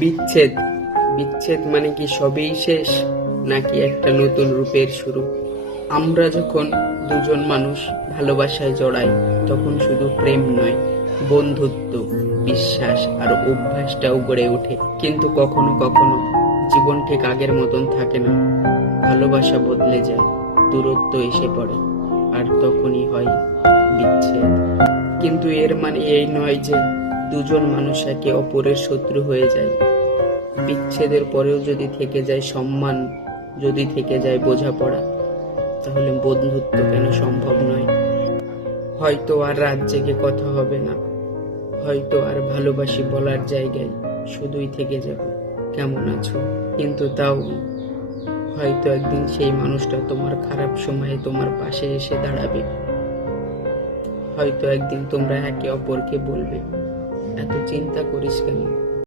বিচ্ছেদ বিচ্ছেদ মানে কি সবই শেষ, নাকি একটা নতুন রূপের শুরু? আমরা যখন দুজন মানুষ ভালোবাসায় জড়াই, তখন শুধু প্রেম নয়, বন্ধুত্ব, বিশ্বাস আর অভ্যাসটাও গড়ে ওঠে। কিন্তু কখনো কখনো জীবন ঠিক আগের মতন থাকে না। ভালোবাসা বদলে যায়, দূরত্ব এসে পড়ে, আর তখনই হয় বিচ্ছেদ। কিন্তু এর মানে এই নয় যে দুজন মানুষ একে অপরের শত্রু হয়ে যায়। বিচ্ছেদের পরেও যদি থেকে যায় সম্মান, যদি থেকে যায় বোঝাপড়া, তাহলে বন্ধুত্ব কেন সম্ভব নয়? হয়তো আর রাত জেগে কথা হবে না, হয়তো আর ভালোবাসি বলার জায়গায় শুধুই থেকে যাব কেমন আছো। কিন্তু তাও হয়তো একদিন সেই মানুষটা তোমার খারাপ সময়ে তোমার পাশে এসে দাঁড়াবে। হয়তো একদিন তোমরা একে অপরকে বলবে, এত চিন্তা করিস কেন,